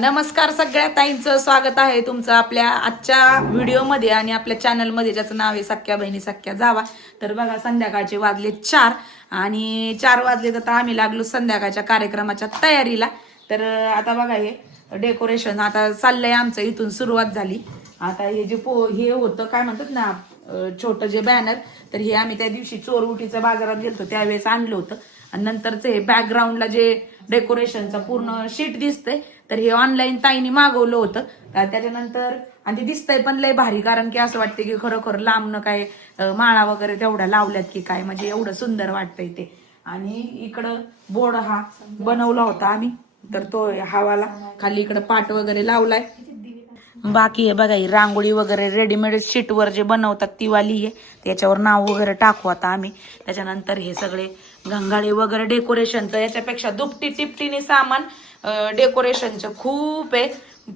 नमस्कार सगळ्या ताईंचं स्वागत आहे तुमचं आपल्या आजच्या व्हिडिओमध्ये आणि आपल्या चॅनलमध्ये, ज्याचं नाव आहे सख्या बहिणी सख्या जावा. तर बघा, संध्याकाळचे वाजले 4 आणि 4 वाजले तर आम्ही लागलो संध्याकाळच्या कार्यक्रमाच्या तयारीला. तर आता बघा, हे डेकोरेशन आता चाललंय आमचं, इथून सुरुवात झाली. आता हे जे हे होतं काय म्हणतात ना, छोटं जे बॅनर, तर हे आम्ही त्या दिवशी चोरउटीच्या बाजारात गेलतो त्यावेळेस आणलं होतं. आणि नंतरचं हे बॅकग्राऊंडला जे डेकोरेशनचा पूर्ण शीट दिसतंय, तर हे ऑनलाईन ताईने मागवलं होतं. त्याच्यानंतर आणि ते दिसतंय पण लय भारी, कारण की असं वाटतं की खरोखर लांबनं काय माळा वगैरे तेवढ्या लावल्यात की काय, म्हणजे एवढं सुंदर वाटतंय ते. आणि इकडं बोर्ड हा बनवला होता आम्ही, तर तो हवाला खाली इकडं पाट वगैरे लावलाय. बाकी आहे बघा, ही रांगोळी वगैरे रेडीमेड शीटवर जे बनवतात ती वाली आहे, त्याच्यावर नाव वगैरे टाकू आता आम्ही. त्याच्यानंतर हे सगळे घंगाळे वगैरे डेकोरेशनचं, याच्यापेक्षा दुपटी टिपटीने सामान डेकोरेशनचं खूप आहे,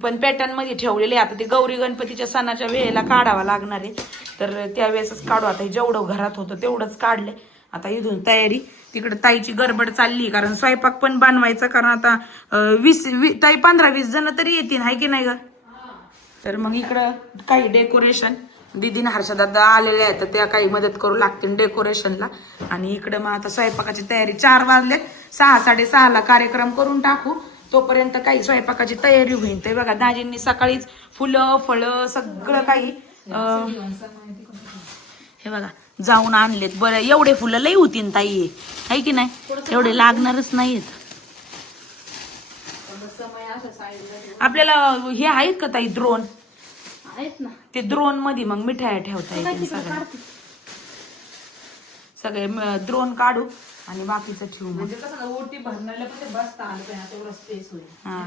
पण पॅटर्न मध्ये ठेवलेले. आता ते गौरी गणपतीच्या सणाच्या वेळेला काढावा लागणार आहे, तर त्यावेळेसच काढू. आता जेवढं घरात होतं तेवढंच काढले. आता इथून तयारी, तिकडे ताईची गडबड चालली, कारण स्वयंपाक पण बनवायचा, कारण आता 20 ताई 15-20 जण तरी येतील, हाय की नाही ग. तर मग इकडं काही डेकोरेशन, दीदीन हर्षदादा आलेले आहेत, तर त्या काही मदत करू लागतील डेकोरेशनला. आणि इकडं मग आता स्वयंपाकाची तयारी, 4 वाजले, 6-6:30ला कार्यक्रम करून टाकू, तोपर्यंत काही स्वयंपाकाची तयारी होईल. ते बघा, दाजींनी सकाळीच फुलं फळं सगळं काही हे बघा जाऊन आणलेत. बरं, एवढे फुलं लई होतीन ताई, आहे की नाही, एवढे लागणारच नाहीत आपल्याला. हे आहेत का ताई ड्रोन? आहेत ना, ते ड्रोन मध्ये मग मिठाया ठेवता येतील सगळे ड्रोन काढू आणि बाकीचं ठेवू. म्हणजे कसं ओटी भरण्याला पण ते बसता आलं पाहिजे, तेवढं स्पेस होईल. हा,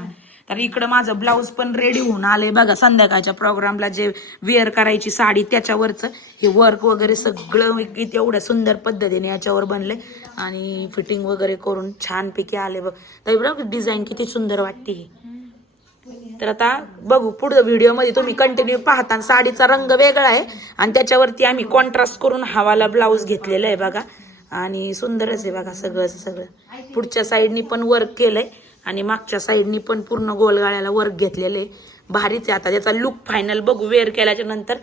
तर इकडं माझं ब्लाऊज पण रेडी होऊन आले बघा. संध्याकाळच्या प्रोग्रामला जे वेअर करायची साडी, त्याच्यावरचं हे वर्क वगैरे सगळं एवढ्या सुंदर पद्धतीने याच्यावर बनले आणि फिटिंग वगैरे करून छानपैकी आले बघ. तर बघ डिझाईन किती सुंदर वाटते ही. तर आता बघू पुढे व्हिडिओमध्ये, तुम्ही कंटिन्यू पाहता. साडीचा रंग वेगळा आहे आणि त्याच्यावरती आम्ही कॉन्ट्रास्ट करून हवाला ब्लाऊज घेतलेला आहे बघा, आणि सुंदरच आहे बघा सगळं. पुढच्या साईडनी पण वर्क केलंय आणि मागच्या साईडनी पण पूर्ण गोलगाळ्याला वर्क घेतलेलं आहे. भारीच आहे. आता त्याचा लुक फायनल बघू वेअर केल्याच्या नंतर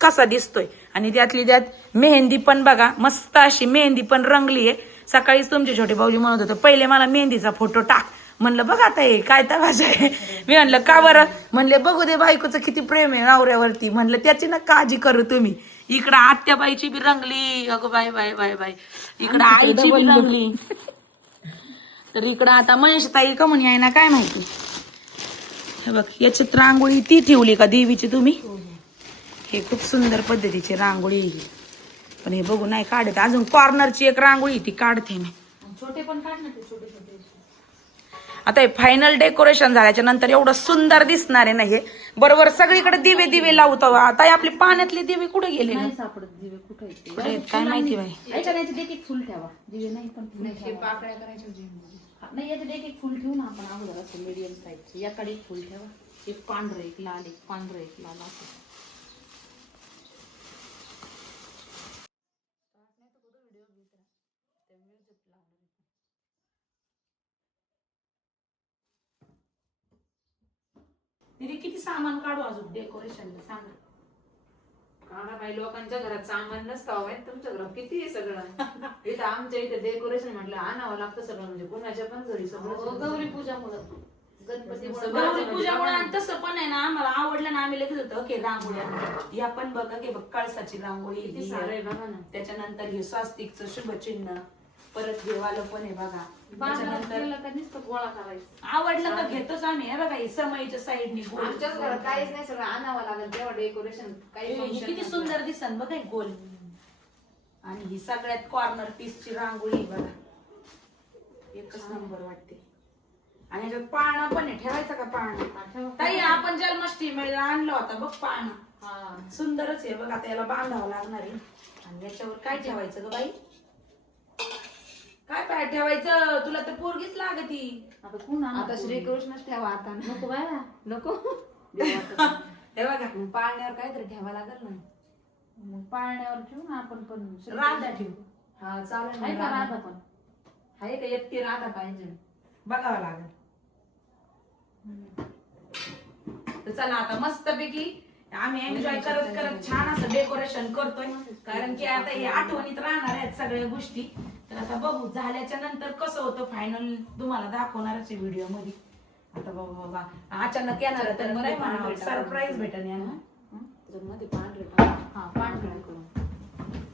कसा दिसतोय. आणि त्यातली त्यात मेहंदी पण बघा, मस्त अशी मेहंदी पण रंगली आहे. सकाळीच तुमचे छोटे भाऊजी म्हणत होते पहिले मला मेहंदीचा फोटो टाक, म्हणलं बघा आता हे काय तमाशा आहे. मी म्हणलं का बरं, म्हणले बघू दे बायकोचं किती प्रेम आहे नवऱ्यावरती, म्हणलं त्याची ना काळजी करू तुम्ही. इकडं आत्याबाईची बी रंगली, अगं बाय बाय बाय बाय, इकडं आईची बी रंगली. तर इकडं आता महेशताई का म्हणे आहे ना काय माहिती. हे बघ, याच्यात रांगोळी ती ठेवली का देवीची तुम्ही? हे खूप सुंदर पद्धतीची रांगोळी आहे, पण हे बघू नाही काढत अजून. कॉर्नरची एक रांगोळी ती काढते मी. छोटे पण काढ ना, ते छोटे छोटे. आता हे फायनल डेकोरेशन झाल्याच्या नंतर एवढं सुंदर दिसणार आहे ना हे. बरोबर सगळीकडे दिवे दिवे लावतो. आता आपले पाण्यातले दिवे कुठे गेले? नाही सापडत दिवे, कुठे काय माहिती बाई. एक फुल ठेवा, दिवे नाही पण पाकळ्या करायच्या नाही. याच्यात एक फुल ठेवू ना आपण अगोदर, असं मीडियम साईजचे. याकडे एक फुल ठेवा, एक पांढरं एक लाल, एक पांढरं एक लाल असं. दीदी किती सामान काढू अजून डेकोरेशनला सांगा? काढा बाई, लोकांच्या घरात सामान नसतं, तुमच्या घरात किती आहे सगळं. इथं आमच्या इथे डेकोरेशन म्हटलं आणावं लागतं सगळं, म्हणजे कोणाच्या पण घरी सगळं. गौरी पूजा म्हणत, गणपती पूजा, तसं पण आहे ना. आम्हाला आवडलं ना, आम्ही लगेच होतं की रांगोळ्या या पण बघा की बघ, कळसाची रांगोळी सारे बघा ना. त्याच्यानंतर हे स्वास्तिकचं शुभचिन्ह, परत देवाला पण आहे बघा. गोळा करायचं आवडलं तर घेतोच आम्ही. हे बघा, हे समईच्या साईडनी आमच्याच घरात काहीच नाही, सगळं आणावं लागेल तेव्हा डेकोरेशन. काही किती सुंदर दिसन बघा गोल. आणि ही सगळ्यात कॉर्नर पीसची रांगोळी बघा, एकच नंबर वाटते. आणि ह्याच्यात पाळणा पण आहे, ठेवायचा का पाळणा? ताई आपण जन्माष्टमीला आणला होता बघ पाळणा, सुंदरच आहे बघ. आता याला बांधावं लागणार आहे. आणि याच्यावर काय ठेवायचं ग बाई? काय पाय ठेवायचं? तुला तर पोरगीच लागती आता. कोण आता? श्रीकृष्णच ठेवा आता. नको बाया, नको. हे बघा, पाळण्यावर काहीतरी ठेवा लागेल ना. मग पाळण्यावर ठेवू ना आपण, पण राधा ठेवू. हा चालेल. आहे का राधा? पण आहे का? एकटी राधा पाहिजे, बघावं लागेल. तर चला आता मस्तपैकी आम्ही एन्जॉय करत करत छान असं डेकोरेशन करतोय, कारण की आता हे आठवणीत राहणार आहेत सगळ्या गोष्टी. तर आता बघू झाल्याच्या नंतर कसं होतं फायनल तुम्हाला दाखवणारच आहे व्हिडिओ मध्ये. आता बघू बाबा अचानक येणार तर मला सरप्राईज भेटेल या ना. मध्ये पांढरे हा पांढरे करून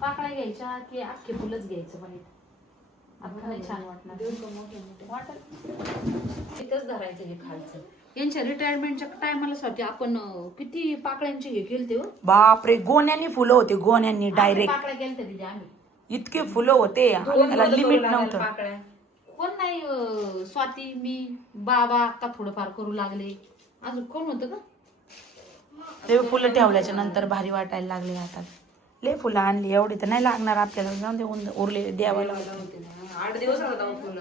पाकळ्या घ्यायच्या की अख्खे फुलच घ्यायचं पण आता नाही छान वाटणार. मोठे मोठे वाटत इथंच धरायचं हे खालचं. यांच्या रिटायरमेंटच्या टायमाला साठी आपण किती पाकळ्यांचे हे केलते हो. बापरे गोण्यांनी फुलं होते, गोण्यांनी डायरेक्ट पाकळ्या केलते तिथे आम्ही. इतके फुलं होते त्याला लिमिट नव्हतं. पाकळ्या कोण नाही स्वाती मी बाबा आता थोडंफार करू लागले. अजून कोण होतं का ते फुलं ठेवल्याच्या नंतर भारी वाटायला लागले. हातात लय फुलं आणली, एवढी तर नाही लागणार आपल्याला, जाऊन देऊन उरले द्यावायला. 8 दिवस होता फुलं.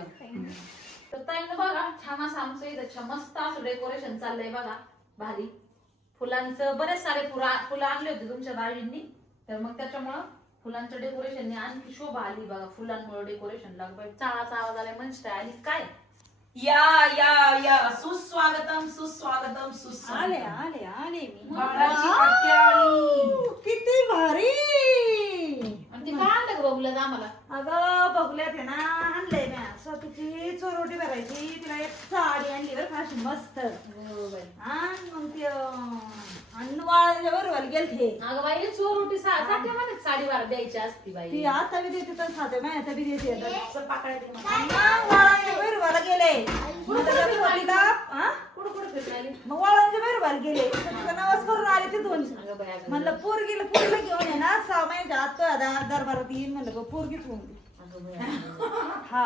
तर ताईनं बघा छान असं आमचं इथं मस्त असं डेकोरेशन चाललंय बघा भारी. फुलांचं बरेच सारे फुलं आणले होते तुमच्या दाजींनी, तर मग त्याच्यामुळं फुलांचं डेकोरेशनने आणखी शोभा आली बघा. फुलांमुळे डेकोरेशन लागलं. चाळाचा आवाज आलाय म्हणजे आली काय. या या या सुस्वागतम सुस्वागतम सुस्वागतम. आले आले आले मी. बाळाची आत्या आली. किती भारी. आणि ते काय आणलं का बघूला आम्हाला. अगं बघल्यात आहे ना, आणलंय ना स्वतःची चोरोटी भरायची. तिला एक साडी आणली बरं का अशी मस्त. मग ते अन्नवाळ्याच्या बरोबर गेलते. अगं बाई चोरोटी साडी वार द्यायची असती बाई. ती आता बी देते तर साधे आता बी देते. पाकळ्या दे मला. मग वाळांच्या बरोबर गेले. मग वाळांच्या बरोबर गेले. तिचा नवस करून आले तिथून. म्हणलं पोरगीला पोरला घेऊन आहे ना 6 महिन्याच्या आत दरबारात येईन म्हणलं ग पोरगीच होऊन. हा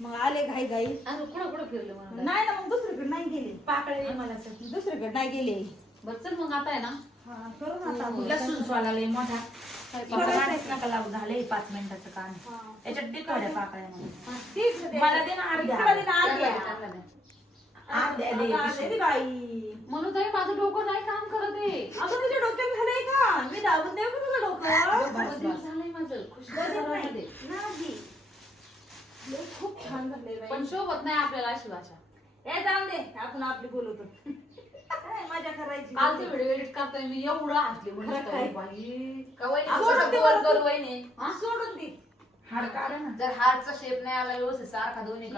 मग आले घाई घाई. कुठं कुठं फिरलं म्हणून नाही ना मग दुसरीकडे नाही गेले. पाकळ्या मला दुसरीकडे नाही गेले. बरं चल मग आता आहे ना करू ना आता. लसूण सोला लय मोठा नका लावू, झाले 5 मिनिटाचं काम. त्याच्यात दे थोड्या पाकळ्या मला दे ना अर्ध्या. बाई म्हणून तरी माझं डोकं नाही काम करत आहे. अगं तुझ्या डोक्यात झालंय का? मी दाबून देऊ का तुझं डोकं? झालंय माझं खुश नाही. खूप छान झालंय बाई. पण शोभत नाही आपल्याला अशी भाषा. ए जाऊन दे, आपण आपली बोलवतो. काय मजा करायची. काल ते व्हिडिओ एडिट करतोय मी एवढं हसले काय? सोडून दे. हाड काढ ना. जर हार्टचा शेप नाही आला व्यवस्थित सारखा दोन्ही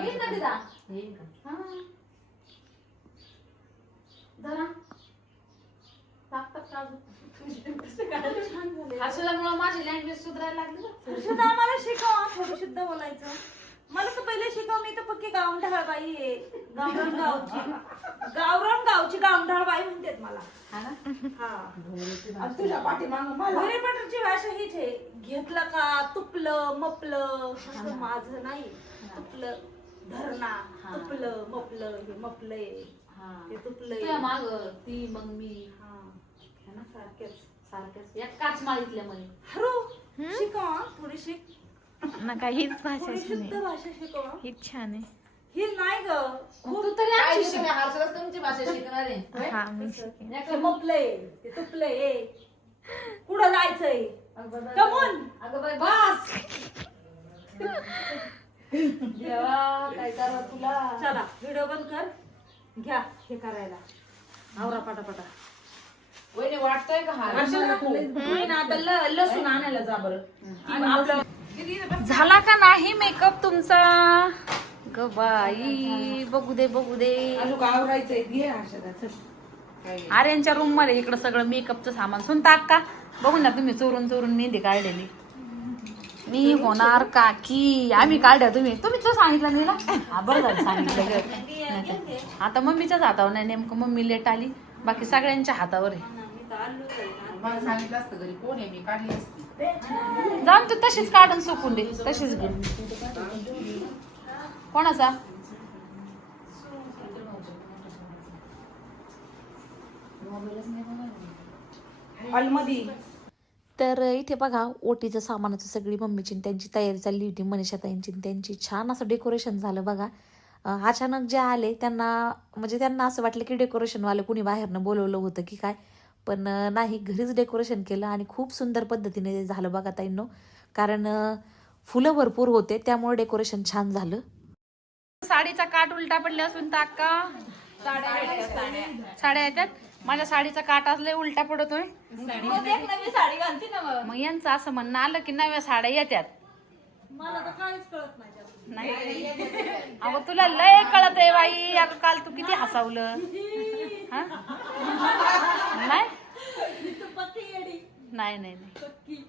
हसल्यामुळे माझी लँग्वेज सुधारायला लागली ना. शुद्ध आम्हाला शिकवा, थोडं शुद्ध बोलायचं. मला तर पहिले शिकव. मी तर पक्की गावंढाळ बाई आहे. गावरान गावची गावंढाळ बाई म्हणतात मला. आणि तुझ्या पाठीमागं मला हरिपटरची भाषा हीच आहे. घेतलं का तुपलं मपलं असं माझं नाही. तुपलं धरणा तुपलं मपलं हे मपलंय ते तुपलंय. माग ती मग मी सारखेच सारखेच या काच माळीतल्या मध्ये हरो शिकवा थोडी शिक नका हीच भाषा थोडी शुद्ध भाषा शिकवा. हीच छान आहे. ही नाही ग तू तरी आमची शिक. हर्षदाच तुमची भाषा शिकणार आहे. हा मी शिकेन. ते मपलंय ते तुपलंय कुठं जायचंय कमून अगं बाई बस. देवा काय करा तुला. चला व्हिडिओ बंद कर. घ्या हे करायला आवरा पटापटा. वहिनी वाटतंय का हा आता लसूण आणायला जा बरं. आपलं झाला का नाही मेकअप तुमचा ग बाई? बघू दे बघू दे. अजून आवरायचंय घे हर्षदा. आर्यांच्या रूम मध्ये इकडं सगळं मेकअपचं सामान सुनता का बघू ना तुम्ही चोरून चोरून मेहंदी काढलेली. मी होणार काकी आम्ही काढ्या तुम्ही तर सांगितलं नाही ना. हा बरं झालं सांगितलं. आता मम्मीच्याच हातावर नाही, नेमकं मम्मी लेट आली. बाकी सगळ्यांच्या हातावर आहे. मला सांगितलं असतं घरी कोण आहे मी काढली असती. जाऊन तू तशीच काढून सुकून दे. तशीच घे. कोणाचा हॉलमध्ये. तर इथे बघा ओटीचं सामानाचं सगळी मम्मीची त्यांची तयारी चालली होती. मनीषा ताईंची त्यांची छान असं डेकोरेशन झालं बघा. अचानक जे आले त्यांना म्हणजे त्यांना असं वाटलं की डेकोरेशनवाले कुणी बाहेरनं बोलवलं होतं की काय, पण नाही घरीच डेकोरेशन केलं आणि खूप सुंदर पद्धतीने झालं बघा ताईंनो. कारण फुलं भरपूर होते त्यामुळे डेकोरेशन छान झालं. साडीचा काट उलटा पडला असून ताका साड्या येतात. माझ्या साडीचा काटा लय उलटा पडतोय नवी साडी घालते ना मग यांचं असं म्हणणं आलं की नव्या साड्या येतात मला तर काहीच कळत नाही त्यात. नाही अगं तुला लय कळत आहे बाई आता काल तू किती हसावलं हा? नाही तू पक्की येडी नाही नाही नाही पक्की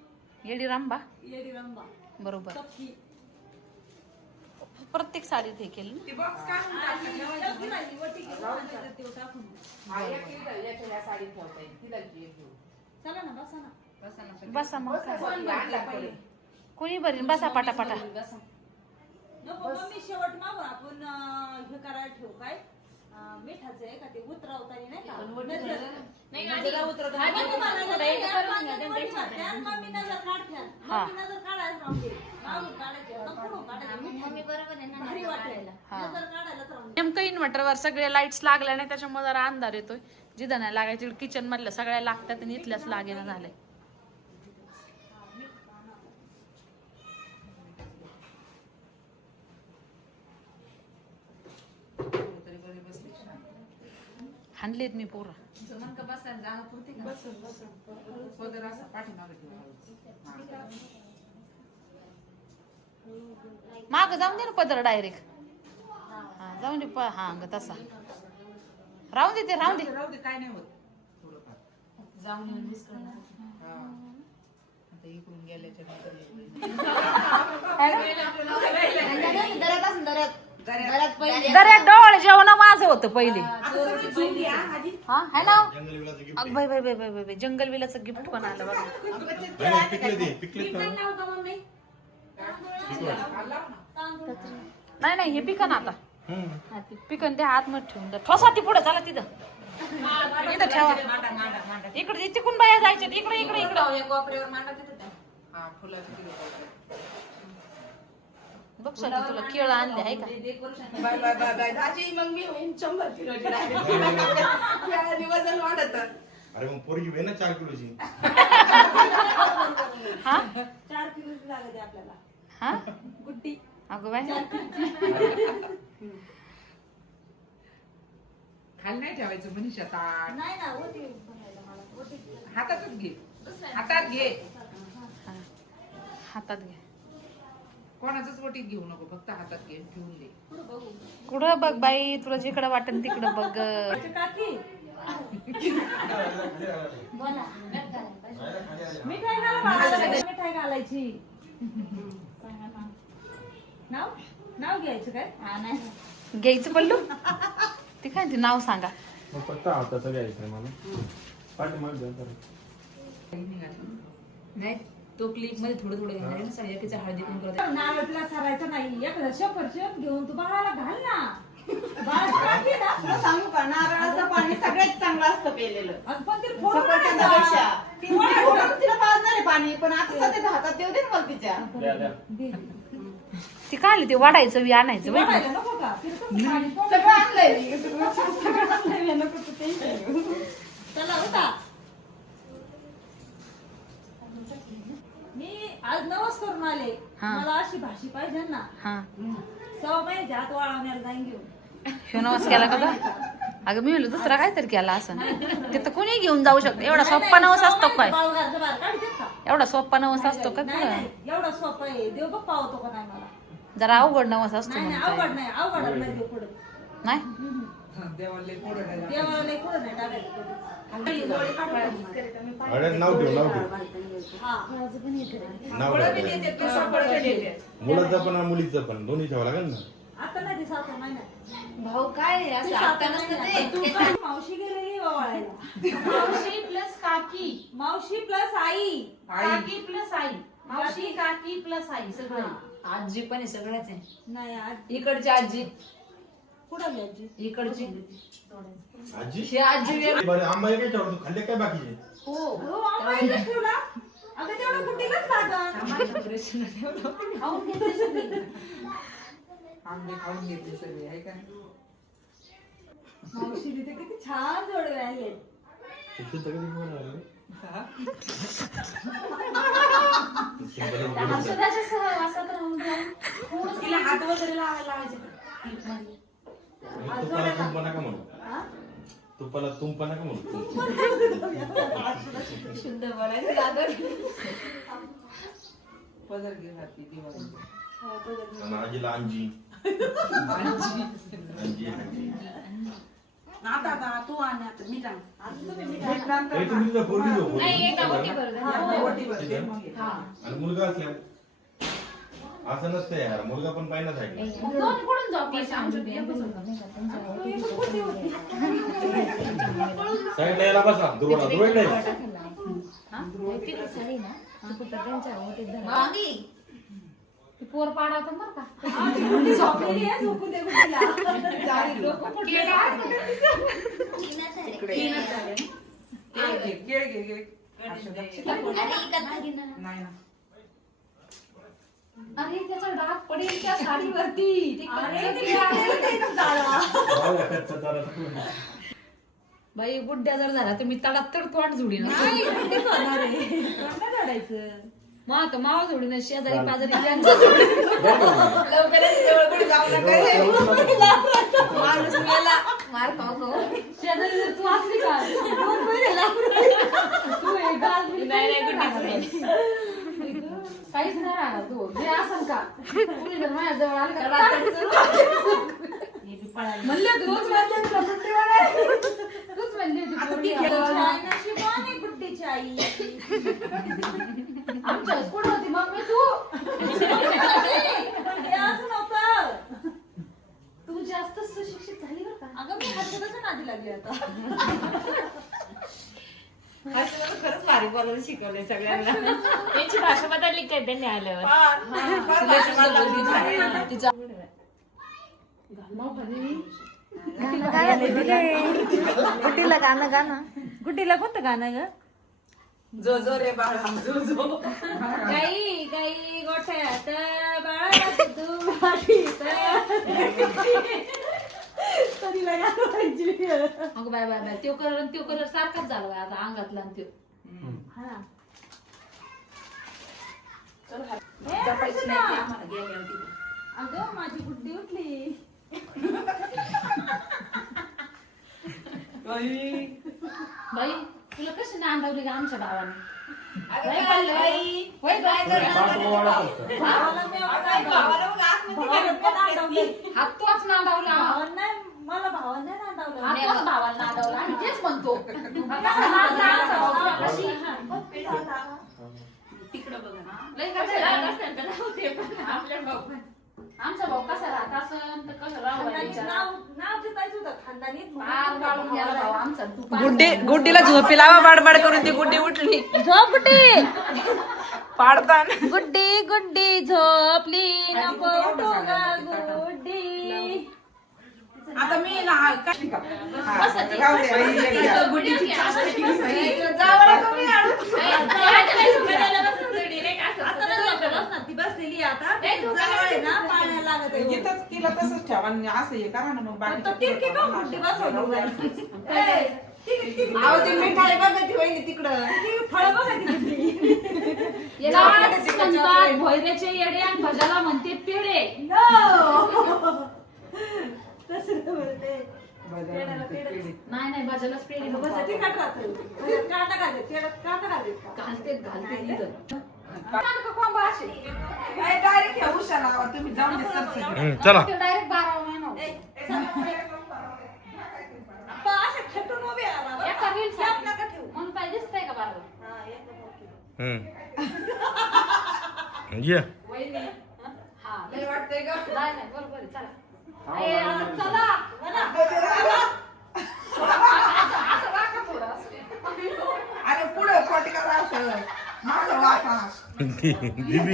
येडी रांबा येडी रंबा बरोबर पक्की प्रत्येक साडीत हे केलं ना. आणि राहिली, वटी घेऊन आणि त्यात ते टाकून. चला ना बसा ना बसा मग काय. कोणी बरी बसा पाटापाटा नको मम्मी शेवट मागू आपण हे करायला ठेवू काय मिठाचं आहे का ते उतरवताना नाही का मम्मी नजर काढत्या मम्मी नजर काढायला राहून दे मागून काढायचे पुढून काढायचे भारी वाटायला नजर काढायलाच राहून दे. नेमकं इन्व्हर्टरवर सगळे लाईट्स लागल्या नाही त्याच्यामुळे जरा अंधार येतोय जिथं नाही लागायची किचन मधल्या सगळ्या लागतात आणि इथल्याच लागेना झालंय हाणलेत मी पोरं माग जाऊन दे ना पदर डायरेक्ट हा जाऊन दे हा अंग तसा राहून दे ते राहून दे काय नाही होत इकडून गेल्याच्या दर्यात डोळ जेवण माझं होतं पहिले हा है ना अग बाई बाई बाई बाई बाई जंगल विलाचं गिफ्ट पण आलं बघा नाही नाही हे पिकन आता पिकन ते आतमध्ये ठेवून द्या ठोसाठी पुढे चला तिथं इथं ठेवा इकडे तिकून बाया जायच्या इकडे इकडे इकडे बघ सध्या तुला केळ आणले आहे का मग मी होईन 100 किलोची वजन वाढत अरे मग पोरगी होईल ना 4 किलोची हा 4 किलो लागते आपल्याला हा गुड्डी अगं बाई खाली नाही ठेवायचं मनीषा ताट नाही ना होती बनायला मला होती हातातच घे हातात घे हातात घे कोणाचंच वटीत घेऊ नको फक्त हातात घे ठेवून दे कुठं बघ बाई तुला जिकडे वाटन तिकडं बघ काकी बोला मिठाई घाला मिठाई घालायची नाव नाव घ्यायचं काय हा नाही घ्यायचं पडलो ते काय ते नाव सांगा मग फक्त हाताचं घ्यायचं मला पाठीमाग द्या तर नाही तो क्लिप मध्ये थोडं थोडं घेणार आहे ना सगळ्याचा हळदी कुंकू नारळाला सरायचं नाही एखादा सफरचंद घेऊन तू बाळाला घाल ना बाळाला काढली ना तुला सांगू का नारळाचं पाणी सगळ्यात चांगलं असतं पेलेलं पण ते सफरचंदापेक्षा ती वळून तिला पाजणार आहे पाणी पण आता सध्या हातात देऊ दे ना मला तिच्या ती काय ते वाढायचं बी आणायचं बाई. नको का सगळं आणलंय सगळं आणलंय नको तू टेन्शन घेऊ चला होता मी आज नवस करून आले हा. मला अशी भाजी पाहिजे ना हा 6 महिन्याच्या हात वाळवण्याला जाईन घेऊन ह्यो नवस केला का ग? अगं मी म्हणलं दुसरा काहीतरी केला असं ते तर कोणी घेऊन जाऊ शकतो एवढा सोप्पा नवस असतो काय बाळगारच्या बाहेर काढतात का एवढा सोप्पा नवस असतो का नाही तुला नाही एवढा सोपा आहे देव बघ पावतो का नाही मला जरा अवघड नवस असतो नाही नाही म्हणताय. अवघड नाही अवघड नाही देव पुढे नाही देवाला पुढे देवाला लई पुढे नाही टाकायचं अरे नाव ठेव हा नाव मुलाचं पण आणि मुलीचं पण दोन्ही ठेवा लागेल ना आता नाही ते 7 महिन्यात भाऊ काय असं आता नसतं ते तू काय मावशी गेलेली वाळायला मावशी प्लस काकी मावशी प्लस आई काकी प्लस आई मावशी काकी प्लस आई सगळं आजी पण आहे सगळ्याच आहे नाही आज इकडची आजी कुठं घ्यायची इकडची आजी ही आजी वेगळी. बरं आंबा काय ठेवतो खाल्ले काय बाकीचे हो आम्हा इथेच ठेवला अगं तेवढं कुठेच लागत खाऊन घेतली सगळी. आंबे खाऊन घेतले सगळे आहे का मावशी तिथे किती छान जोडवे आले शुद्ध कधी कोण आलं? हर्षदाच्या सहवासात राहून तिला हात वगैरे लावायला लावायचे clip मध्ये. तू मला खूप बना का म्हणू हा? तुपाला तुंप नका म्हणू. शुद्ध बोलायचं लागत. पदर घे हाती दिवाळी. आणि आजीला अंजी. अंजी. आता तू आणि आता मी टाक. ए, तुम्ही तिथं पोरगी झोपू. नाही एका मोठी भर तिथं? आणि मुलगा असल्या असं नसतं यार, मुलगा पण पाहिजे साईडला. दोन कुठून जाऊ साईडला यायला बसा, दुर्वा नाही. पोर पाडावतं बरं का झोपलेली आहे, झोपून दे गुड्डीला. केळ घे. नाही ना. अरे त्याचा डाग पडेल त्या साडीवरती ते अरे, कपडे ते खायला द्यायचं झाडं. जाऊया, कच्चा चाराचा कुंडा. बाई बुड्ड्या जर झाला तर मी तडात तर तोंड झुडी ना नाही, गुड्डी खाणार आहे. कोण नाही झाडायचं. मग आता मावा झुडी ना शेजारी पाजारी त्यांचं झुडी. माणूस मेला मार खाऊ खाऊ. शेजारी जर तू असली का तू हे गाल बिल काहीच नाही राहणार तू जे असन का कुणी जर माझ्या जवळ आलं का म्हणले रोज तूच म्हणली होती पोरगी आहे. नशिबाने आहे गुड्डीची आई. आमच्या कुठं होती मम्मी तू पण हे असं नव्हतं. तू जास्त सुशिक्षित झाली बरं का अगं मी हर्षदाच्या नादी लागली आता. खरंच भारी बोलायला शिकवलंय सगळ्यांना. त्यांची भाषा बदलली काय त्यांनी आल्यावर. तिचा गुड्डीला गाणं गाणं. गुड्डीला कोणतं गाणं ग? जो जो रे बाळा जो जो. गाई गाई गोठ्यात बाळा तू वाटीत. तरीला गाणं पाहिजे. अगं बाय बाय बाय त्यो कलर सारखाच झाला बाय आता अंगातला आणि त्यो हा. जपायची नाही ती आम्हाला गेल्यावर तिथे. अगं माझी गुड्डी उठली. बाई तुला कशी नांदवली का आमच्या भावाने हात तोच नांदवला भावानं नाही, मला भावानं नाही नांदावलं. हात तोच भावाला नांदवला आणि तेच म्हणतो कसा नांदला आमचा भाऊ तुला कशी तिकडं बघा ना. लय कसं आमचा भाऊ कसा राहत असं तर कसं राहू खानदानीत नाव देतायचं होतं खानदानीत. पार काढून गेला भाऊ आमचा तू पार गुड्डीला झोपी लावा बाडबाड करून ती गुड्डी उठली. झोप गुड्डी. पाडतान. गुड्डी गुड्डी झोपली नको उठू ग गुड्डी. आता मी ना गुड्डीची आता नाही झोपलं ना, ती बसलेली आहे आता. जावळ आहे ना, पाळण्याला लागत आहे. इथंच तिला तसंच ठेवा आणि असं हे करा ना मग बाकी. तो टिरकी का गुड्डी बसवली? अहो, ती मिठाई बघा ती वहिनी तिकडं. फळं बघा ती किती. म्हणतात भोयऱ्याचे येडे आणि भजाला म्हणते पेढे No! तसं नाही म्हणते. पेढ्याला पेढं. नाही नाही भजालाच पेढे बस म्हणतात. तिखट राहतं. कांदा घालते, पेढ्यात कांदा घालते का? घालते इथं. डायरेक्ट ह्या उशा लावा तुम्ही जाऊन दे सरसरी. चला. डायरेक्ट 12 महिना अप्पा, अशा खेटून उभे राहा बरं. एका रील यात नका ठेवू. म्हणून पाहिजे दिसतंय का 12? हा, एक नका ठेवू. ये हा लय वाटतंय ग. नाही नाही बरोबर आहे चला ए, आता चला असं वाका थोडं असं. अरे पुढे पोट करा असं माझं वाटा. दीदी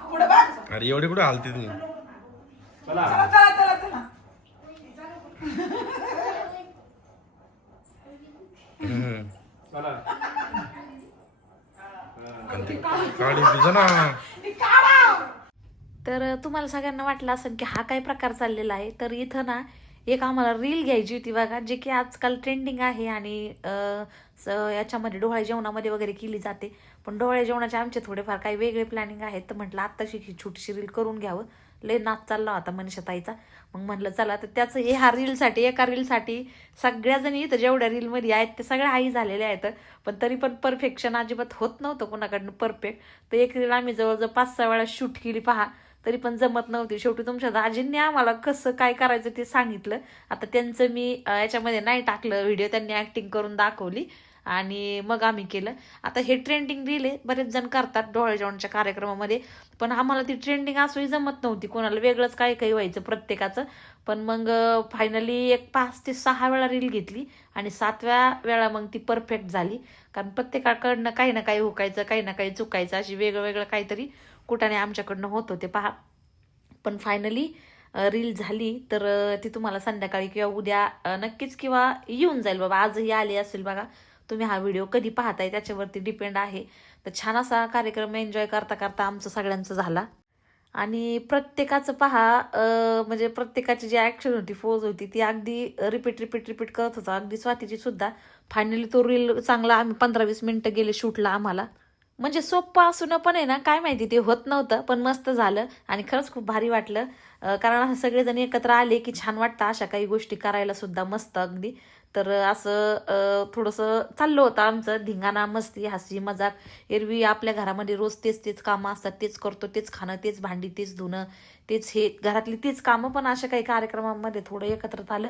पुढे बघ. अरे एवढे कुठे हालते तुम्ही. चला चला चला चला. काढी तुझं ना. तर तुम्हाला सगळ्यांना वाटलं असेल की हा काय प्रकार चाललेला आहे. तर इथं ना एक आम्हाला रील घ्यायची होती बघा, जे की आजकाल ट्रेंडिंग आहे आणि याच्यामध्ये डोहाळे जेवणामध्ये वगैरे केली जाते. पण डोहाळे जेवणाचे आमचे थोडेफार काही वेगळे प्लॅनिंग आहेत, तर म्हटलं आत्ताशी ही छोटीशी रील करून घ्यावं. लय नाच चालला होता मनीषाताईचा. मग म्हटलं चला, तर त्याचं ह्या रीलसाठी, एका रीलसाठी सगळ्याजणी इथं जेवढ्या रीलमध्ये आहेत ते सगळ्या आई झालेल्या आहेत, पण तरी पण परफेक्शन अजिबात होत नव्हतं कोणाकडनं परफेक्ट. तर एक रील आम्ही जवळजवळ 5-6 वेळा शूट केली पहा, तरी पण जमत नव्हती. शेवटी तुमच्या दाजींनी आम्हाला कसं काय करायचं ते सांगितलं. आता त्यांचं मी याच्यामध्ये नाही टाकलं व्हिडिओ, त्यांनी ॲक्टिंग करून दाखवली आणि मग आम्ही केलं. आता हे ट्रेंडिंग रील आहे, बरेच जण करतात डोहाळे जेवणाच्या कार्यक्रमामध्ये, पण आम्हाला ती ट्रेंडिंग असंही जमत नव्हती. कोणाला वेगळंच काही काही व्हायचं प्रत्येकाचं. पण मग फायनली एक 5 ते 6 वेळा रील घेतली आणि 7व्या वेळा मग ती परफेक्ट झाली. कारण प्रत्येकाकडनं काही ना काही हुकायचं, काही ना काही चुकायचं, अशी वेगळं काहीतरी कुठाने आमच्याकडनं होत होते पहा. पण फायनली रील झाली, तर ती तुम्हाला संध्याकाळी किंवा उद्या नक्कीच किंवा येऊन जाईल बाबा. आजही आली असेल बघा. तुम्ही हा व्हिडिओ कधी पाहताय त्याच्यावरती डिपेंड आहे. तर छान असा कार्यक्रम एन्जॉय करता करता आमचं सगळ्यांचं झाला. आणि प्रत्येकाचं पहा म्हणजे प्रत्येकाची जी ॲक्शन होती, फोज होती, ती अगदी रिपीट करत होता. अगदी स्वातीची सुद्धा. फायनली तो रील चांगला आम्ही 15-20 मिनटं गेले शूटला आम्हाला. म्हणजे सोप्पं असून पण आहे ना, काय माहिती ते होत नव्हतं, पण मस्त झालं आणि खरंच खूप भारी वाटलं. कारण सगळेजण एकत्र आले की छान वाटतं अशा काही गोष्टी करायला सुद्धा मस्त अगदी. तर असं थोडंसं चाललं होतं आमचं धिंगाणा, मस्ती, हसी मजाक. एरवी आपल्या घरामध्ये रोज तेच कामं असतात, तेच करतो, तेच खाणं, तेच भांडी, तेच धुणं, तेच हे घरातली तेच कामं. पण अशा काही कार्यक्रमामध्ये थोडं एकत्र आलं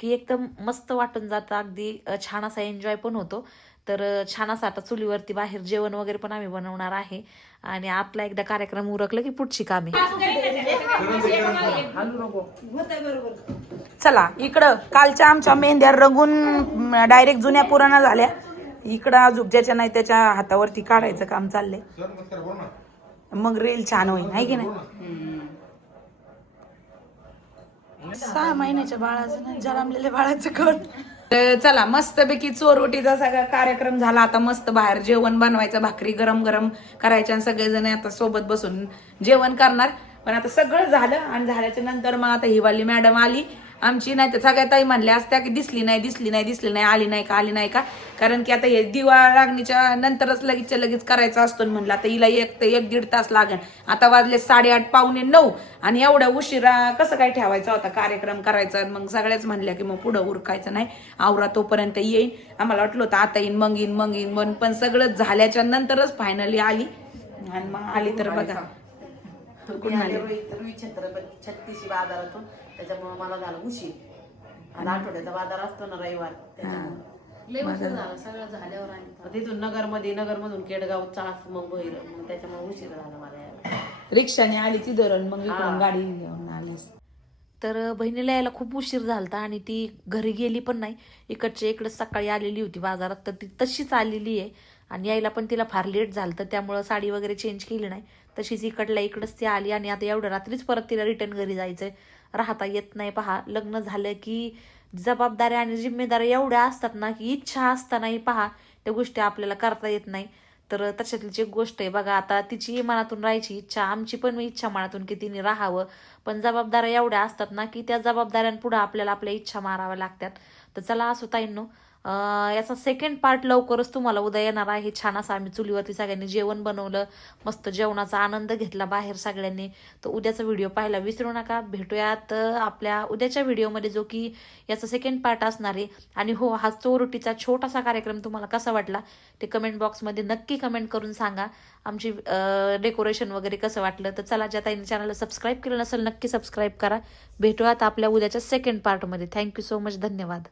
की एकदम मस्त वाटून जातं, अगदी छान असा एन्जॉय पण होतो. तर छान असं आता चुलीवरती बाहेर जेवण वगैरे पण आम्ही बनवणार आहे आणि आतला एकदा कार्यक्रम उरकलं की पुढची कामे. चला इकडं कालच्या आमच्या मेहंद्या रंगून डायरेक्ट जुन्या पुराणा झाल्या. इकडं अजून ज्याच्या नाही त्याच्या हातावरती काढायचं काम चाललंय. मग रील छान होईल, आहे की नाही. 6 महिन्याच्या बाळाचं जन्मलेल्या बाळाचं कळ. चला मस्तपैकी चोरवटीचा सगळा कार्यक्रम झाला. आता मस्त बाहेर जेवण बनवायचं, भाकरी गरम गरम करायच्या आणि सगळेजण आता सोबत बसून जेवण करणार. पण आता सगळं झालं आणि झाल्याच्या नंतर मग आता हिवाली मॅडम आली आमची. नाही तर सगळ्या ताई म्हणल्या असत्या की दिसली नाही, आली नाही का. कारण की आता हे दिवा लागणीच्या नंतरच लगेच करायचं असतो. म्हणलं आता हिला 1 ते 1-1.5 तास लागेल. आता वाजले 8:30 पावणे 9 आणि एवढ्या उशिरा कसं काय ठेवायचा होता कार्यक्रम करायचा. मग सगळ्याच म्हणल्या की मग पुढं उरकायचं नाही, आवरा तोपर्यंत येईन. आम्हाला वाटलं होतं आता येईन मग येईन पण सगळं झाल्याच्या नंतरच फायनली आली. आणि मग आली तर बघा छत्रपती 36 बाजारातून, त्याच्यामुळे मला झालं उशीर. आता आठवड्याचा बाजार असतो ना रविवार, त्याच्यामुळे लय उशीर झाला. सगळं झाल्यावर आणि तिथून नगरमधून केडगाव चास मग बहिर, मग त्याच्यामुळे उशीर झाला मला यायला. रिक्षाने आली ती धरण, मग इकडून गाडी घेऊन आली. तर बहिणीला यायला खूप उशीर झालता आणि ती घरी गेली पण नाही. इकडे सकाळी आलेली होती बाजारात, तर ती तशीच आलेली आहे आणि यायला पण तिला फार लेट झालं. तर त्यामुळं साडी वगैरे चेंज केली नाही, तशीच इकडंच ती आली. आणि आता एवढं रात्रीच परत तिला रिटर्न घरी जायचंय, राहता येत नाही. पहा लग्न झालं की जबाबदाऱ्या आणि जिम्मेदाऱ्या एवढ्या असतात ना की इच्छा असतानाही पहा त्या गोष्टी आपल्याला करता येत नाही. तर तशातलीच एक गोष्ट आहे बघा. आता तिची मनातून राहायची इच्छा, आमची पण इच्छा मनातून की तिने राहावं, पण जबाबदाऱ्या एवढ्या असतात ना की त्या जबाबदाऱ्यांपुढे आपल्याला आपल्या इच्छा माराव्या लागतात. तर चला असो ताईंनो, याचा सेकंड पार्ट लवकरच तुम्हाला उद्या येणार आहे. छान असं आम्ही चुलीवरती सगळ्यांनी जेवण बनवलं, मस्त जेवणाचा आनंद घेतला बाहेर सगळ्यांनी. तर उद्याचा व्हिडिओ पाहायला विसरू नका. भेटूयात आपल्या उद्याच्या व्हिडिओमध्ये, जो की याचा सेकंड पार्ट असणार आहे. आणि हो, हा चोरटीचा छोटासा कार्यक्रम तुम्हाला कसा वाटला ते कमेंट बॉक्समध्ये नक्की कमेंट करून सांगा. आमची डेकोरेशन वगैरे कसं वाटलं. तर चला, ज्या ताईने चॅनलला सबस्क्राईब केलं नसेल नक्की सबस्क्राईब करा. भेटूयात आपल्या उद्याच्या सेकंड पार्टमध्ये. थँक्यू सो मच, धन्यवाद.